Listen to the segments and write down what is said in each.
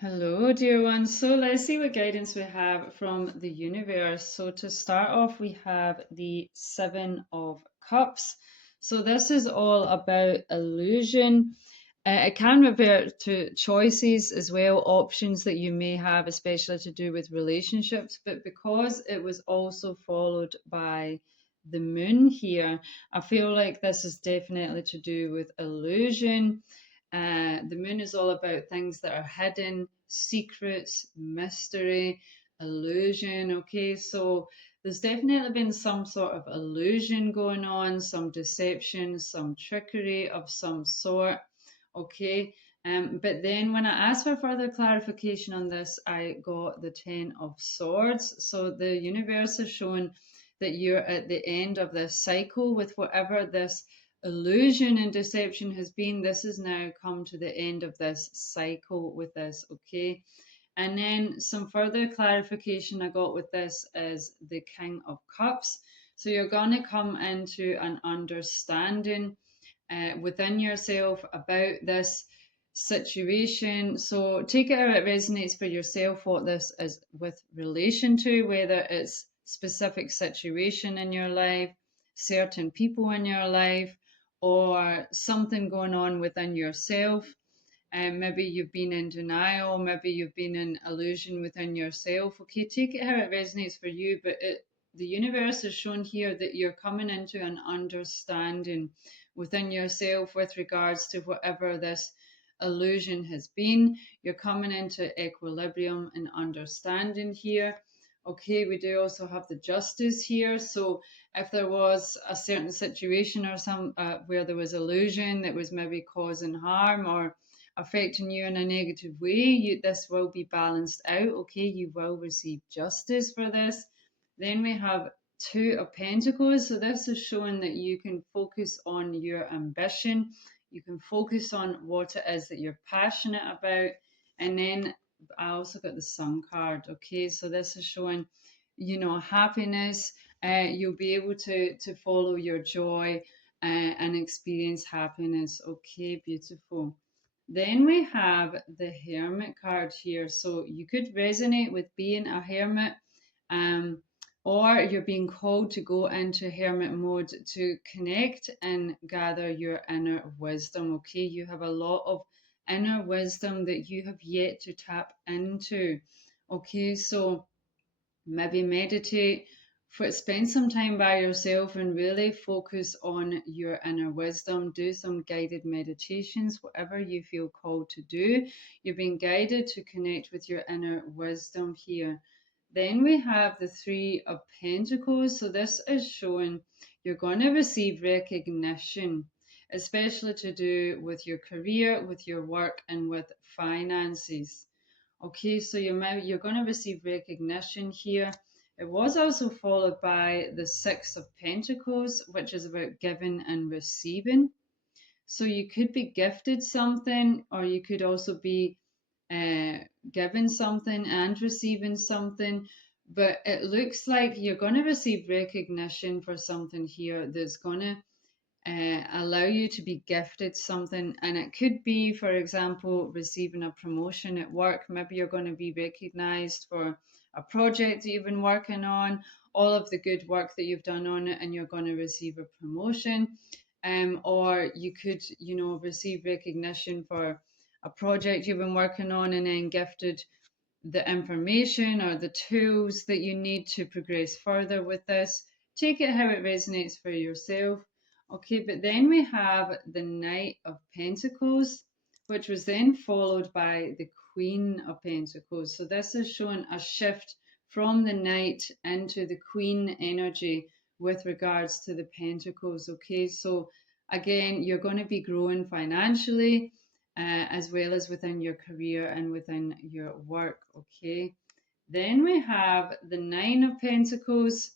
Hello, dear ones. So let's see what guidance we have from the universe. So to start off, we have the Seven of Cups. So this is all about illusion. It can revert to choices as well, options that you may have, especially to do with relationships. But because it was also followed by the moon here, I feel like this is definitely to do with illusion. The moon is all about things that are hidden, secrets, mystery, illusion. Okay, so there's definitely been some sort of illusion going on, some deception, some trickery of some sort. Okay, but then when I asked for further clarification on this, I got the Ten of Swords. So the universe has shown that you're at the end of this cycle with whatever this illusion and deception has been. This has now come to the end of this cycle with this. Okay, and then some further clarification I got with this is the King of Cups. So you're going to come into an understanding within yourself about this situation. So take it how it resonates for yourself, what this is with relation to, whether it's specific situation in your life, certain people in your life, or something going on within yourself. And maybe you've been in denial, maybe you've been in illusion within yourself. Okay, take it how it resonates for you, but the universe has shown here that you're coming into an understanding within yourself with regards to whatever this illusion has been. You're coming into equilibrium and understanding here. Okay, we do also have the justice here. So if there was a certain situation or some where there was illusion that was maybe causing harm or affecting you in a negative way, this will be balanced out. Okay, you will receive justice for this. Then we have Two of Pentacles. So this is showing that you can focus on your ambition. You can focus on what it is that you're passionate about. And then I also got the Sun card. Okay, so this is showing, happiness. You'll be able to follow your joy and experience happiness. Okay, beautiful. Then we have the Hermit card here. So you could resonate with being a hermit. Um, or you're being called to go into hermit mode to connect and gather your inner wisdom. Okay, you have a lot of inner wisdom that you have yet to tap into. Okay, so maybe meditate, spend some time by yourself and really focus on your inner wisdom. Do some guided meditations, whatever you feel called to do. You're being guided to connect with your inner wisdom here. Then we have the Three of Pentacles. So this is showing you're going to receive recognition, especially to do with your career, with your work, and with finances. Okay, so you're going to receive recognition here. It was also followed by the Six of Pentacles, which is about giving and receiving. So you could be gifted something, or you could also be uh, given something and receiving something. But it looks like you're going to receive recognition for something here that's going to allow you to be gifted something. And it could be, for example, receiving a promotion at work. Maybe you're going to be recognized for a project that you've been working on, all of the good work that you've done on it, and you're going to receive a promotion. Or you could, receive recognition for a project you've been working on and then gifted the information or the tools that you need to progress further with this. Take it how it resonates for yourself. Okay, but then we have the Knight of Pentacles, which was then followed by the Queen of Pentacles. So this is showing a shift from the Knight into the Queen energy with regards to the Pentacles. Okay, so again, you're going to be growing financially as well as within your career and within your work. Okay. Then we have the Nine of Pentacles,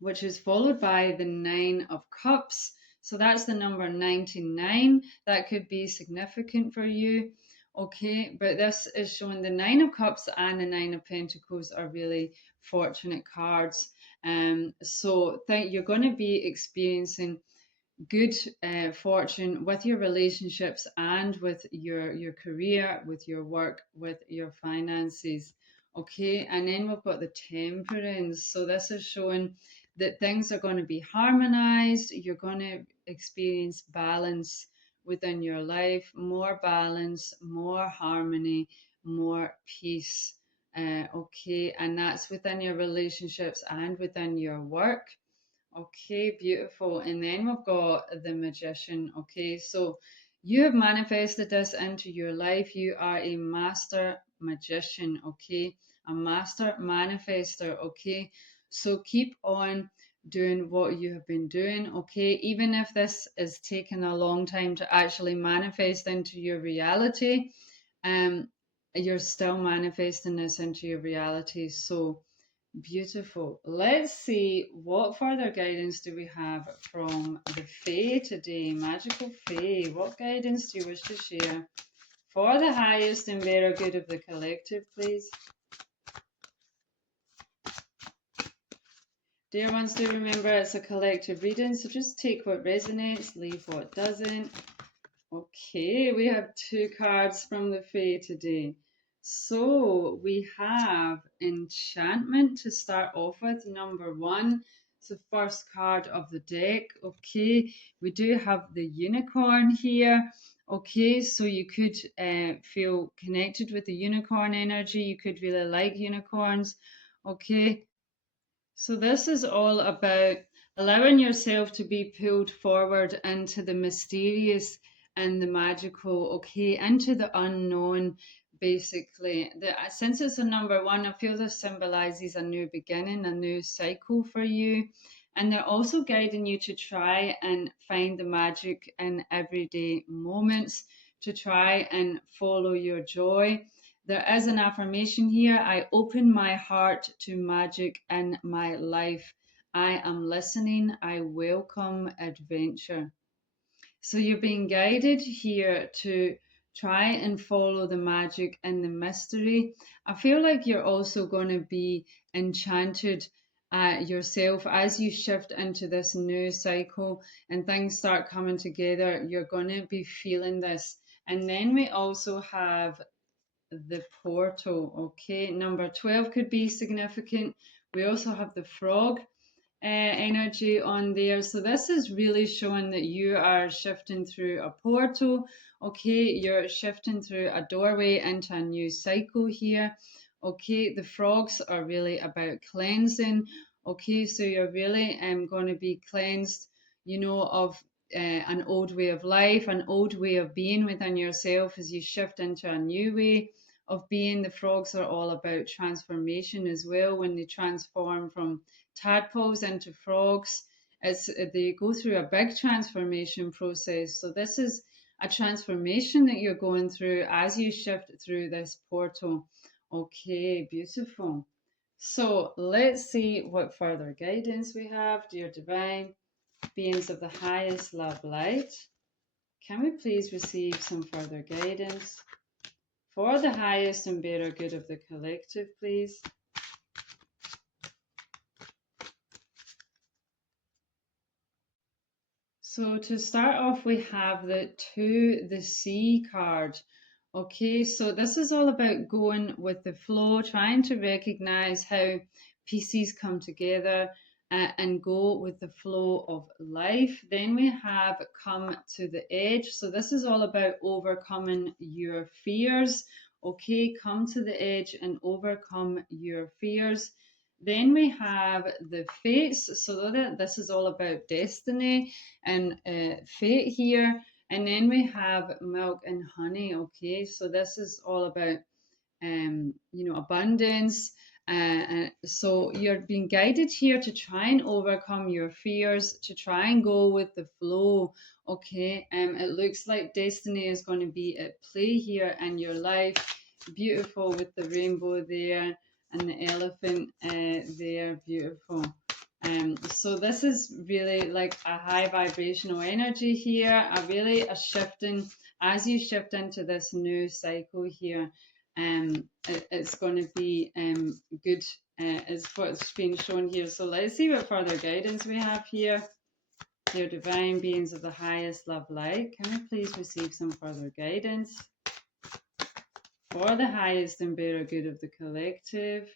which is followed by the Nine of Cups. So that's the number 99. That could be significant for you. Okay, but this is showing the Nine of Cups and the Nine of Pentacles are really fortunate cards. So think you're going to be experiencing good fortune with your relationships and with your career, with your work, with your finances. Okay, and then we've got the temperance. So this is showing that things are going to be harmonized. You're going to experience balance within your life, more balance, more harmony, more peace. Okay, and that's within your relationships and within your work. Okay, beautiful. And then we've got the magician. Okay, so you have manifested this into your life. You are a master magician. Okay, a master manifester. Okay, so keep on doing what you have been doing. Okay, even if this is taking a long time to actually manifest into your reality, um, you're still manifesting this into your reality. So, beautiful. Let's see what further guidance do we have from the Fae today. Magical Fae, what guidance do you wish to share for the highest and better good of the collective, please? Dear ones, do remember it's a collective reading, so just take what resonates, leave what doesn't. Okay, we have two cards from the Fae today. So we have Enchantment to start off with, number one. It's the first card of the deck. Okay, we do have the unicorn here. Okay, so you could feel connected with the unicorn energy. You could really like unicorns. Okay, so this is all about allowing yourself to be pulled forward into the mysterious and the magical, okay, into the unknown, basically. Since it's a number one, I feel this symbolizes a new beginning, a new cycle for you. And they're also guiding you to try and find the magic in everyday moments, to try and follow your joy. There is an affirmation here. I open my heart to magic in my life. I am listening. I welcome adventure. So you're being guided here to try and follow the magic and the mystery. I feel like you're also going to be enchanted yourself as you shift into this new cycle and things start coming together. You're going to be feeling this. And then we also have the portal. Okay, number 12 could be significant. We also have the frog energy on there. So this is really showing that you are shifting through a portal. Okay, you're shifting through a doorway into a new cycle here. Okay, the frogs are really about cleansing. Okay, so you're really going to be cleansed, of an old way of life, an old way of being within yourself as you shift into a new way of being. The frogs are all about transformation as well. When they transform from tadpoles into frogs, they go through a big transformation process. So this is a transformation that you're going through as you shift through this portal. Okay, beautiful. So let's see what further guidance we have, dear divine beings of the highest love light. Can we please receive some further guidance for the highest and better good of the collective, please? So to start off, we have the To the Sea card. Okay, so this is all about going with the flow, trying to recognize how pieces come together and go with the flow of life. Then we have Come to the Edge. So this is all about overcoming your fears. Okay, come to the edge and overcome your fears. Then we have the fates. So this is all about destiny and fate here. And then we have milk and honey. Okay, so this is all about abundance. So you're being guided here to try and overcome your fears, to try and go with the flow. Okay, it looks like destiny is going to be at play here in your life. Beautiful with the rainbow there and the elephant there. Beautiful. So this is really like a high vibrational energy here, a shifting as you shift into this new cycle here. It's going to be good, is what's being shown here. So let's see what further guidance we have here. Dear divine beings of the highest love light, can we please receive some further guidance for the highest and better good of the collective?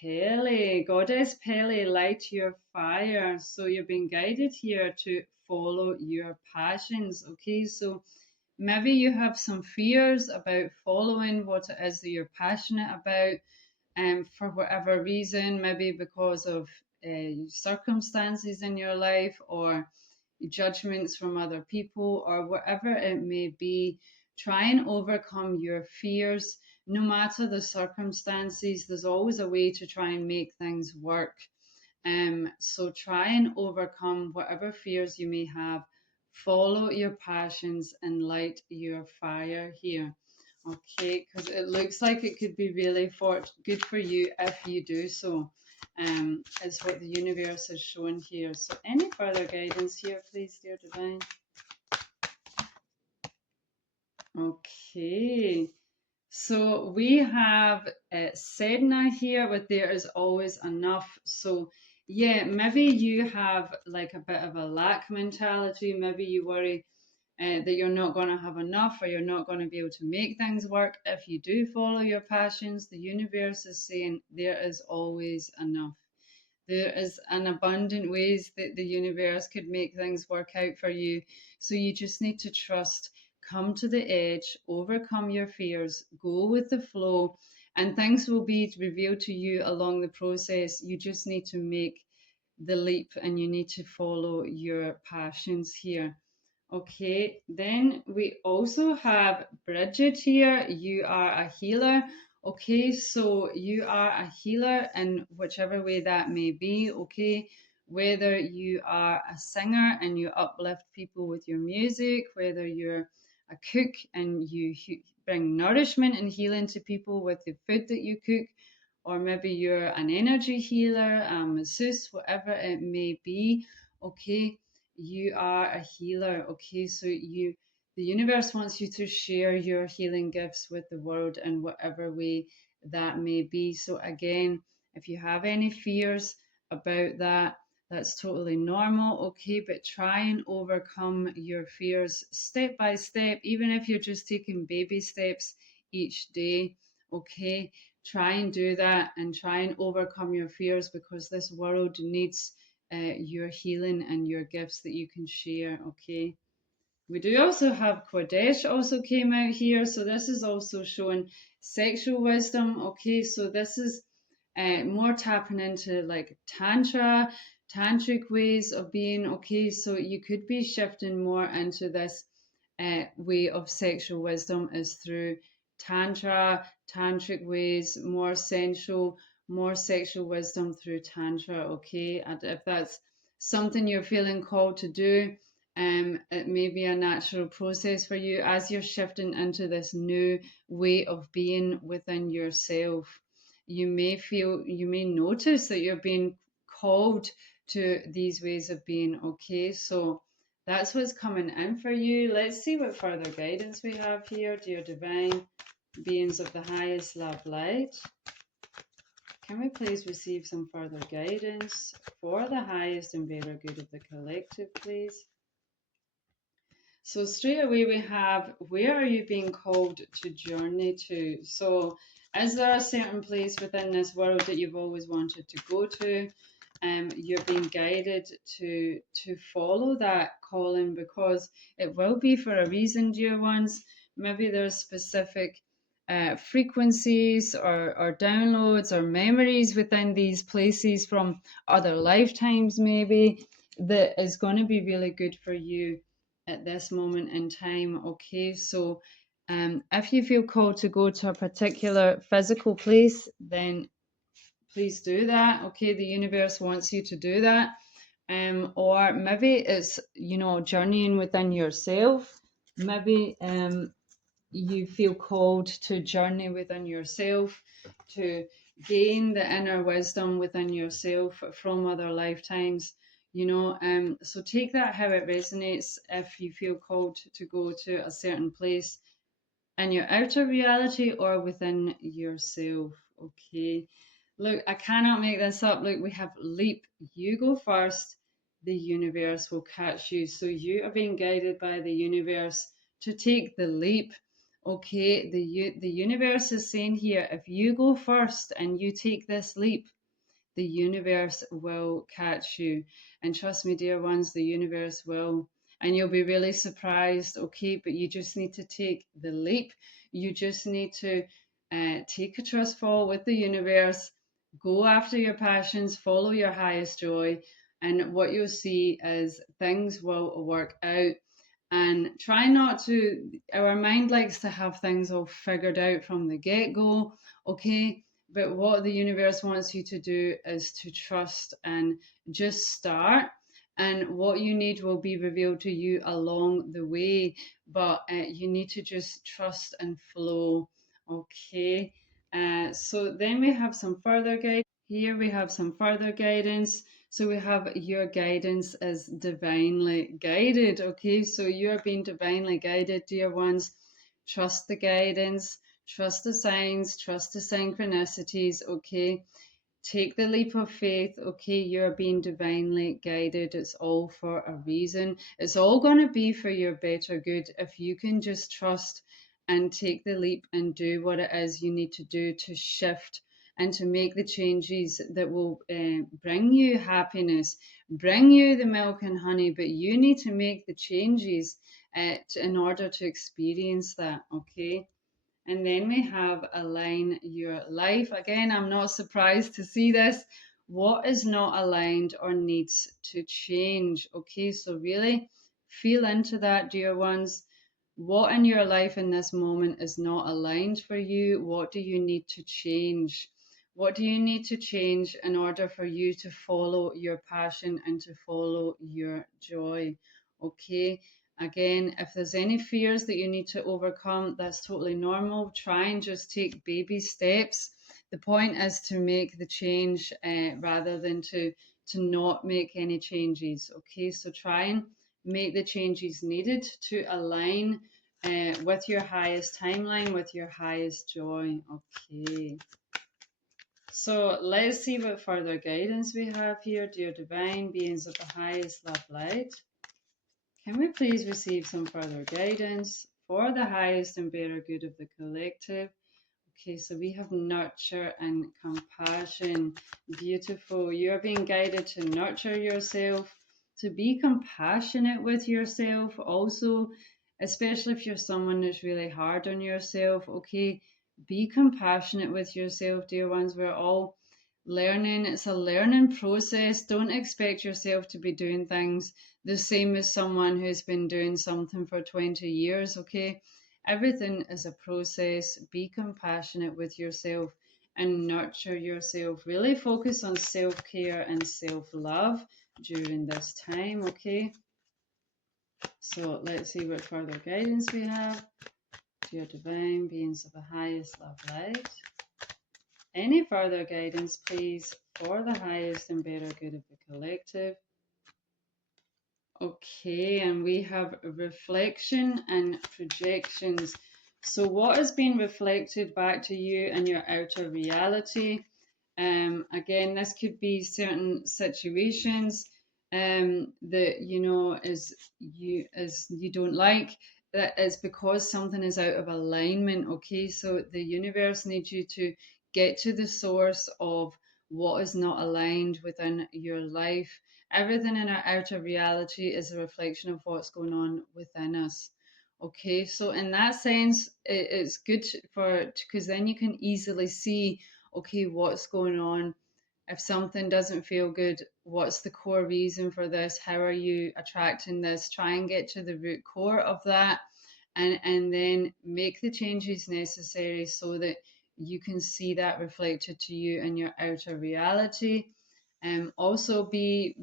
Pele, Goddess Pele, light your fire. So you're being guided here to follow your passions. Okay, so maybe you have some fears about following what it is that you're passionate about, and for whatever reason, maybe because of circumstances in your life or judgments from other people or whatever it may be. Try and overcome your fears. No matter the circumstances, there's always a way to try and make things work. So try and overcome whatever fears you may have. Follow your passions and light your fire here. Okay, because it looks like it could be really good for you if you do so. Is what the universe is showing here. So any further guidance here, please, dear divine? Okay. So we have Sedna here, but there is always enough. So yeah, maybe you have like a bit of a lack mentality. Maybe you worry that you're not going to have enough or you're not going to be able to make things work. If you do follow your passions, the universe is saying there is always enough. There is an abundant ways that the universe could make things work out for you. So you just need to trust, come to the edge, overcome your fears, go with the flow, and things will be revealed to you along the process. You just need to make the leap and you need to follow your passions here. Okay, then we also have Bridget here. You are a healer. Okay, so you are a healer in whichever way that may be. Okay, whether you are a singer and you uplift people with your music, whether you're a cook and you bring nourishment and healing to people with the food that you cook, or maybe you're an energy healer, a masseuse, whatever it may be. Okay, you are a healer. Okay, so the universe wants you to share your healing gifts with the world in whatever way that may be. So again, if you have any fears about that, that's totally normal. Okay, but try and overcome your fears step by step, even if you're just taking baby steps each day. Okay, try and do that and try and overcome your fears, because this world needs your healing and your gifts that you can share. Okay, we do also have Kodesh also came out here, so this is also showing sexual wisdom. Okay, so this is more tapping into like tantric ways of being. Okay, so you could be shifting more into this way of sexual wisdom is through tantric ways, more sensual, more sexual wisdom through tantra. Okay, and if that's something you're feeling called to do, it may be a natural process for you as you're shifting into this new way of being within yourself. You may notice that you're being called to these ways of being. Okay, so that's what's coming in for you. Let's see what further guidance we have here, dear divine beings of the highest love light. Can we please receive some further guidance for the highest and better good of the collective, please? So straight away we have, where are you being called to journey to? So is there a certain place within this world that you've always wanted to go to? You're being guided to follow that calling, because it will be for a reason, dear ones. Maybe there's specific frequencies or downloads or memories within these places from other lifetimes, maybe, that is going to be really good for you at this moment in time. Okay, so if you feel called to go to a particular physical place, then please do that. Okay, the universe wants you to do that. Or maybe it's, journeying within yourself. Maybe you feel called to journey within yourself, to gain the inner wisdom within yourself from other lifetimes. So take that how it resonates. If you feel called to go to a certain place in your outer reality or within yourself. Okay, look, I cannot make this up. Look, we have leap. You go first. the universe will catch you. So you are being guided by the universe to take the leap. Okay, the universe is saying here, if you go first and you take this leap, the universe will catch you. And trust me, dear ones, the universe will. And you'll be really surprised, okay? But you just need to take the leap. You just need to take a trust fall with the universe, go after your passions, follow your highest joy. And what you'll see is things will work out. And try not to, our mind likes to have things all figured out from the get go, okay? But what the universe wants you to do is to trust and just start. And what you need will be revealed to you along the way. But you need to just trust and flow. Okay. So then we have some further guidance. Here we have some further guidance. So we have your guidance is divinely guided. Okay. So you're being divinely guided, dear ones. Trust the guidance. Trust the signs, trust the synchronicities, okay? Take the leap of faith, okay? You're being divinely guided. It's all for a reason. It's all going to be for your better good if you can just trust and take the leap and do what it is you need to do to shift and to make the changes that will bring you happiness, bring you the milk and honey, but you need to make the changes in order to experience that, okay? And then we have align your life. Again, I'm not surprised to see this. What is not aligned or needs to change? Okay, so really feel into that, dear ones. What in your life in this moment is not aligned for you? What do you need to change? What do you need to change in order for you to follow your passion and to follow your joy? Okay, again, if there's any fears that you need to overcome, that's totally normal. Try and just take baby steps. The point is to make the change rather than to not make any changes. Okay, so try and make the changes needed to align with your highest timeline, with your highest joy. Okay. So let's see what further guidance we have here, dear divine beings of the highest love light. Can we please receive some further guidance for the highest and better good of the collective? Okay, so we have nurture and compassion. Beautiful. You're being guided to nurture yourself, to be compassionate with yourself. Also, especially if you're someone that's really hard on yourself, okay, be compassionate with yourself, dear ones. We're all learning. It's a learning process. Don't expect yourself to be doing things the same as someone who's been doing something for 20 years, okay? Everything is a process. Be compassionate with yourself and nurture yourself. Really focus on self care and self love during this time, okay? So let's see what further guidance we have. Dear divine beings of the highest love light. Any further guidance, please, for the highest and better good of the collective. Okay, and we have reflection and projections. So, what is being reflected back to you and your outer reality? Again, this could be certain situations that you know is you don't like. That is because something is out of alignment. Okay, so the universe needs you to get to the source of what is not aligned within your life. Everything in our outer reality is a reflection of what's going on within us. Okay, so in that sense, it's good for because then you can easily see, okay, what's going on. If something doesn't feel good, what's the core reason for this? How are you attracting this? Try and get to the root core of that, and then make the changes necessary so that you can see that reflected to you in your outer reality. Also be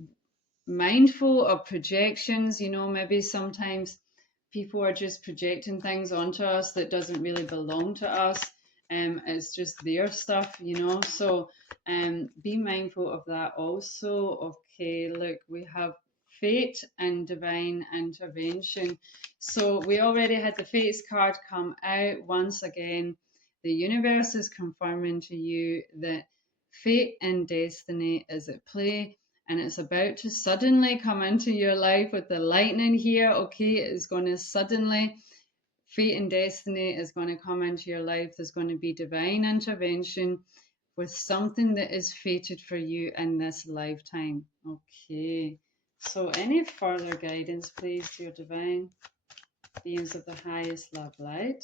mindful of projections. You know, maybe sometimes people are just projecting things onto us that doesn't really belong to us. It's just their stuff, you know. So be mindful of that also. Okay, look, we have fate and divine intervention. So we already had the fates card come out once again. The universe is confirming to you that fate and destiny is at play, and it's about to suddenly come into your life with the lightning here. Okay, it is going to suddenly, fate and destiny is going to come into your life. There's going to be divine intervention with something that is fated for you in this lifetime. Okay, so any further guidance, please, dear divine beings of the highest love light?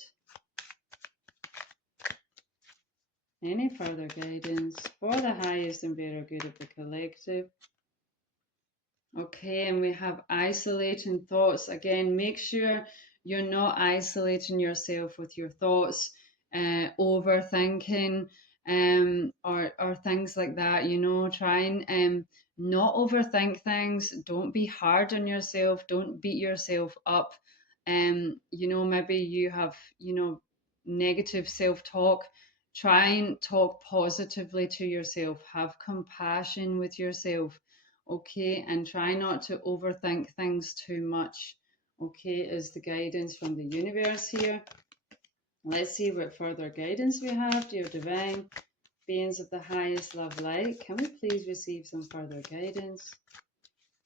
Any further guidance for the highest and better good of the collective? Okay, and we have isolating thoughts. Again, make sure you're not isolating yourself with your thoughts, overthinking, or things like that. You know, try and not overthink things. Don't be hard on yourself. Don't beat yourself up. You know, maybe you have, negative self-talk. Try and talk positively to yourself. Have compassion with yourself, okay, and try not to overthink things too much, okay, is the guidance from the universe here. Let's see what further guidance we have, dear divine beings of the highest love light. Can we please receive some further guidance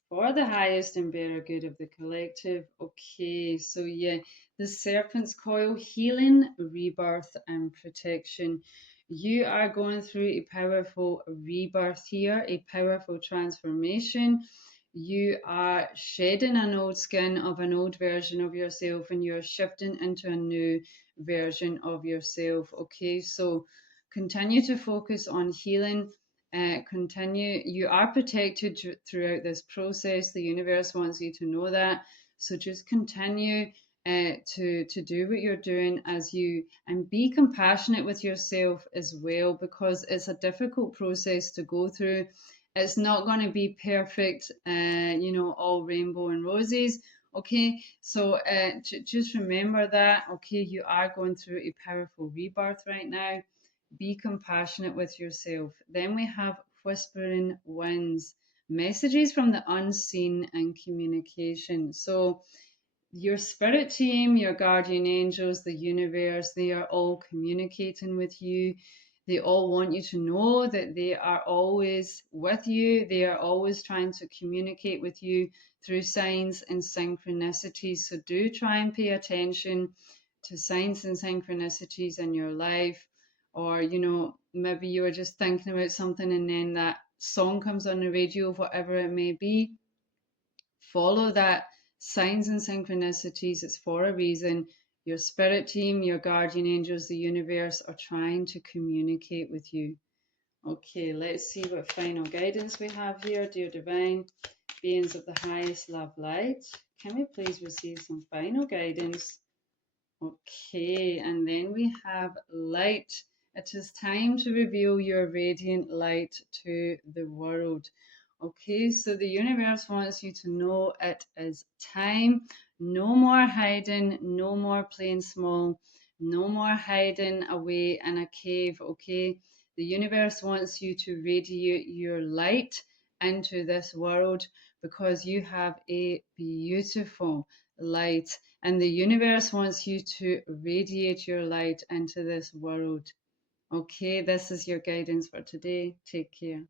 for the highest and better good of the collective? Okay, so yeah, the serpent's coil, healing, rebirth, and protection. You are going through a powerful rebirth here, a powerful transformation. You are shedding an old skin of an old version of yourself, and you're shifting into a new version of yourself. Okay, so continue to focus on healing. Continue. You are protected throughout this process. The universe wants you to know that. So just continue to do what you're doing as you, and be compassionate with yourself as well, because it's a difficult process to go through. It's not going to be perfect, all rainbow and roses. Okay, so just remember that. Okay, you are going through a powerful rebirth right now. Be compassionate with yourself. Then we have whispering winds, messages from the unseen and communication. So your spirit team, your guardian angels, the universe, they are all communicating with you. They all want you to know that they are always with you. They are always trying to communicate with you through signs and synchronicities. So do try and pay attention to signs and synchronicities in your life. Or, maybe you were just thinking about something and then that song comes on the radio, whatever it may be. Follow that signs and synchronicities. It's for a reason. Your spirit team, your guardian angels, the universe are trying to communicate with you. Okay, let's see what final guidance we have here, dear divine beings of the highest love light. Can we please receive some final guidance? Okay, and then we have light. It is time to reveal your radiant light to the world. Okay, so the universe wants you to know it is time. No more hiding, no more playing small, no more hiding away in a cave. Okay, the universe wants you to radiate your light into this world, because you have a beautiful light, and the universe wants you to radiate your light into this world. Okay, this is your guidance for today. Take care.